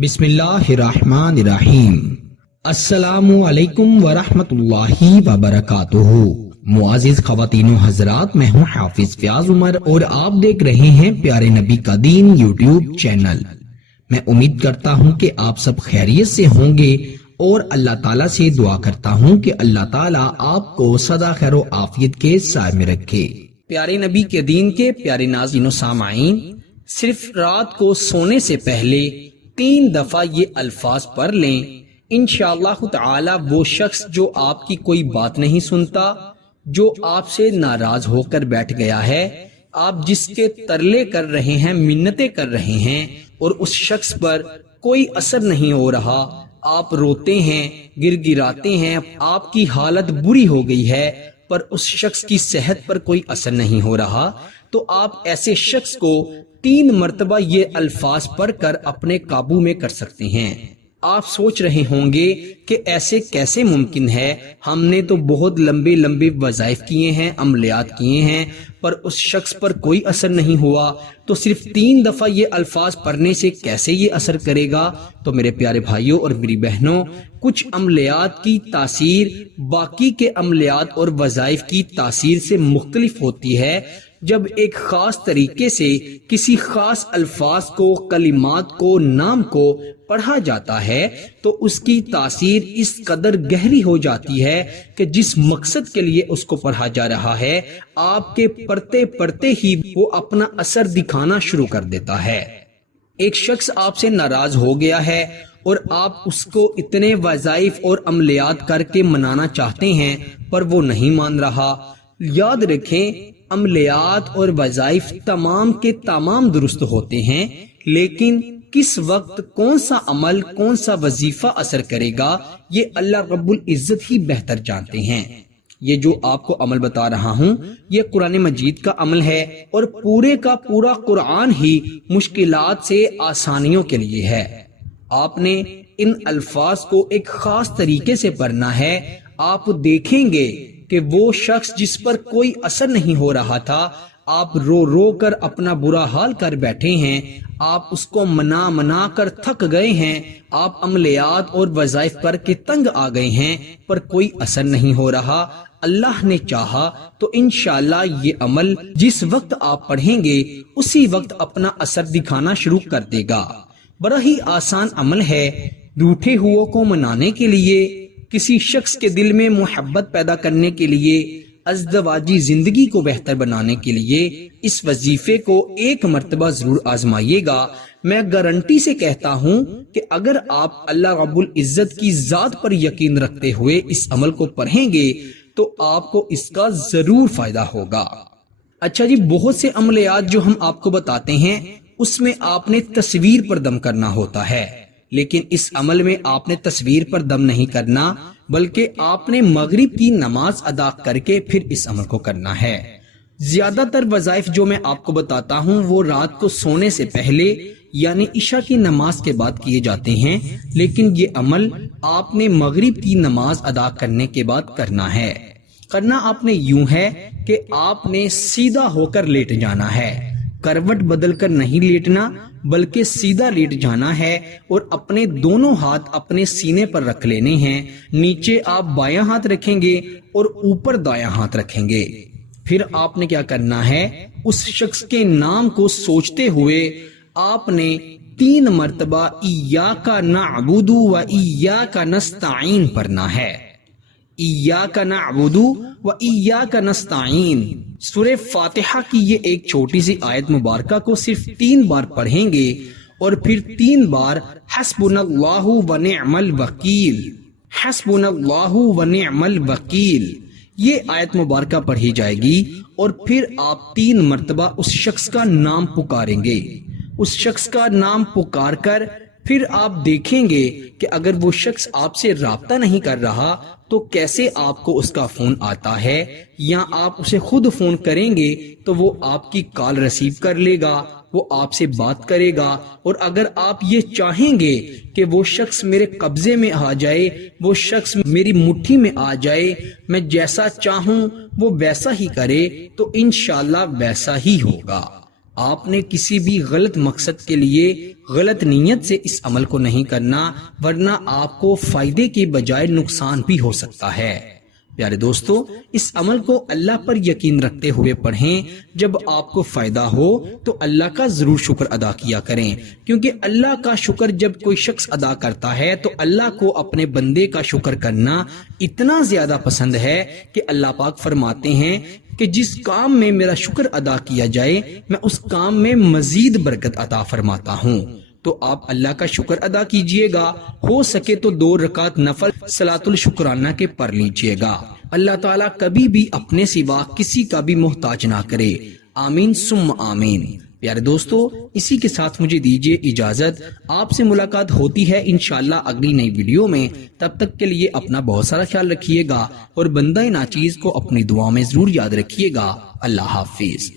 بسم اللہ الرحمن الرحیم۔ السلام علیکم ورحمۃ اللہ وبرکاتہ۔ معزز خواتین و حضرات، میں ہوں حافظ فیاض عمر اور آپ دیکھ رہے ہیں پیارے نبی کا دین یوٹیوب چینل۔ میں امید کرتا ہوں کہ آپ سب خیریت سے ہوں گے اور اللہ تعالیٰ سے دعا کرتا ہوں کہ اللہ تعالیٰ آپ کو سدا خیر و عافیت کے سائے میں رکھے۔ پیارے نبی کے دین کے پیارے ناظرین و سامعین، صرف رات کو سونے سے پہلے 3 دفعہ یہ الفاظ پڑھ لیں، انشاءاللہ تعالی وہ شخص جو آپ کی کوئی بات نہیں سنتا، جو آپ سے ناراض ہو کر بیٹھ گیا ہے، آپ جس کے ترلے کر رہے ہیں، منتیں کر رہے ہیں اور اس شخص پر کوئی اثر نہیں ہو رہا، آپ روتے ہیں، گر گراتے ہیں، آپ کی حالت بری ہو گئی ہے پر اس شخص کی صحت پر کوئی اثر نہیں ہو رہا، تو آپ ایسے شخص کو 3 مرتبہ یہ الفاظ پڑھ کر اپنے قابو میں کر سکتے ہیں۔ آپ سوچ رہے ہوں گے کہ ایسے کیسے ممکن ہے، ہم نے تو بہت لمبے لمبے وظائف کیے ہیں، عملیات کیے ہیں، پر اس شخص پر کوئی اثر نہیں ہوا، تو صرف 3 دفعہ یہ الفاظ پڑھنے سے کیسے یہ اثر کرے گا؟ تو میرے پیارے بھائیوں اور میری بہنوں، کچھ عملیات کی تاثیر باقی کے عملیات اور وظائف کی تاثیر سے مختلف ہوتی ہے۔ جب ایک خاص طریقے سے کسی خاص الفاظ کو، کلمات کو، نام کو پڑھا جاتا ہے تو اس کی تاثیر اس قدر گہری ہو جاتی ہے کہ جس مقصد کے لیے اس کو پڑھا جا رہا ہے، آپ کے پڑھتے پڑھتے ہی وہ اپنا اثر دکھانا شروع کر دیتا ہے۔ ایک شخص آپ سے ناراض ہو گیا ہے اور آپ اس کو اتنے وظائف اور عملیات کر کے منانا چاہتے ہیں پر وہ نہیں مان رہا۔ یاد رکھیں، عملیات اور وظائف تمام کے تمام درست ہوتے ہیں، لیکن کس وقت کون سا عمل، کون سا وظیفہ اثر کرے گا، یہ اللہ رب العزت ہی بہتر جانتے ہیں۔ یہ جو آپ کو عمل بتا رہا ہوں، یہ قرآن مجید کا عمل ہے اور پورے کا پورا قرآن ہی مشکلات سے آسانیوں کے لیے ہے۔ آپ نے ان الفاظ کو ایک خاص طریقے سے پڑھنا ہے۔ آپ دیکھیں گے کہ وہ شخص جس پر کوئی اثر نہیں ہو رہا تھا، آپ رو رو کر اپنا برا حال کر بیٹھے ہیں، آپ اس کو منا کر تھک گئے ہیں، آپ عملیات اور وظائف کر کے تنگ آ گئے ہیں پر کوئی اثر نہیں ہو رہا۔ اللہ نے چاہا تو انشاءاللہ یہ عمل جس وقت آپ پڑھیں گے اسی وقت اپنا اثر دکھانا شروع کر دے گا۔ بڑا ہی آسان عمل ہے۔ روٹھے ہوئوں کو منانے کے لیے، کسی شخص کے دل میں محبت پیدا کرنے کے لیے، ازدواجی زندگی کو بہتر بنانے کے لیے اس وظیفے کو 1 مرتبہ ضرور آزمائیے گا۔ میں گارنٹی سے کہتا ہوں کہ اگر آپ اللہ رب العزت کی ذات پر یقین رکھتے ہوئے اس عمل کو پڑھیں گے تو آپ کو اس کا ضرور فائدہ ہوگا۔ اچھا جی، بہت سے عملیات جو ہم آپ کو بتاتے ہیں اس میں آپ نے تصویر پر دم کرنا ہوتا ہے، لیکن اس عمل میں آپ نے تصویر پر دم نہیں کرنا، بلکہ آپ نے مغرب کی نماز ادا کر کے پھر اس عمل کو کرنا ہے۔ زیادہ تر وظائف جو میں آپ کو بتاتا ہوں وہ رات کو سونے سے پہلے یعنی عشاء کی نماز کے بعد کیے جاتے ہیں، لیکن یہ عمل آپ نے مغرب کی نماز ادا کرنے کے بعد کرنا ہے۔ کرنا آپ نے یوں ہے کہ آپ نے سیدھا ہو کر لیٹ جانا ہے، کروٹ بدل کر نہیں لیٹنا بلکہ سیدھا لیٹ جانا ہے اور اپنے دونوں ہاتھ اپنے سینے پر رکھ لینے ہیں۔ نیچے آپ بایاں ہاتھ رکھیں گے اور اوپر دایاں ہاتھ رکھیں گے۔ پھر آپ نے کیا کرنا ہے، اس شخص کے نام کو سوچتے ہوئے آپ نے 3 مرتبہ ایاک نعبد و ایاک نستعین پڑھنا ہے۔ ایاک نعبد و ایاک نستعین، سورہ فاتحہ کی یہ ایک چھوٹی سی آیت مبارکہ کو صرف 3 بار پڑھیں گے اور پھر 3 بار حسبنا اللہ و نعم الوکیل، حسبنا اللہ و نعم الوکیل، یہ آیت مبارکہ پڑھی جائے گی اور پھر آپ 3 مرتبہ اس شخص کا نام پکاریں گے۔ اس شخص کا نام پکار کر پھر آپ دیکھیں گے کہ اگر وہ شخص آپ سے رابطہ نہیں کر رہا تو کیسے آپ کو اس کا فون آتا ہے، یا آپ اسے خود فون کریں گے تو وہ آپ کی کال ریسیو کر لے گا، وہ آپ سے بات کرے گا۔ اور اگر آپ یہ چاہیں گے کہ وہ شخص میرے قبضے میں آ جائے، وہ شخص میری مٹھی میں آ جائے، میں جیسا چاہوں وہ ویسا ہی کرے، تو انشاءاللہ ویسا ہی ہوگا۔ آپ نے کسی بھی غلط مقصد کے لیے غلط نیت سے اس عمل کو نہیں کرنا، ورنہ آپ کو فائدے کے بجائے نقصان بھی ہو سکتا ہے۔ پیارے دوستو، اس عمل کو اللہ پر یقین رکھتے ہوئے پڑھیں۔ جب آپ کو فائدہ ہو تو اللہ کا ضرور شکر ادا کیا کریں، کیونکہ اللہ کا شکر جب کوئی شخص ادا کرتا ہے تو اللہ کو اپنے بندے کا شکر کرنا اتنا زیادہ پسند ہے کہ اللہ پاک فرماتے ہیں کہ جس کام میں میرا شکر ادا کیا جائے میں اس کام میں مزید برکت عطا فرماتا ہوں۔ تو آپ اللہ کا شکر ادا کیجئے گا، ہو سکے تو 2 رکعت نفل صلاۃ الشکرانہ کے پڑھ لیجئے گا۔ اللہ تعالیٰ کبھی بھی اپنے سوا کسی کا بھی محتاج نہ کرے، آمین ثم آمین۔ پیارے دوستو، اسی کے ساتھ مجھے دیجیے اجازت، آپ سے ملاقات ہوتی ہے انشاءاللہ اگلی نئی ویڈیو میں۔ تب تک کے لیے اپنا بہت سارا خیال رکھیے گا اور بندہ ناچیز کو اپنی دعا میں ضرور یاد رکھیے گا۔ اللہ حافظ۔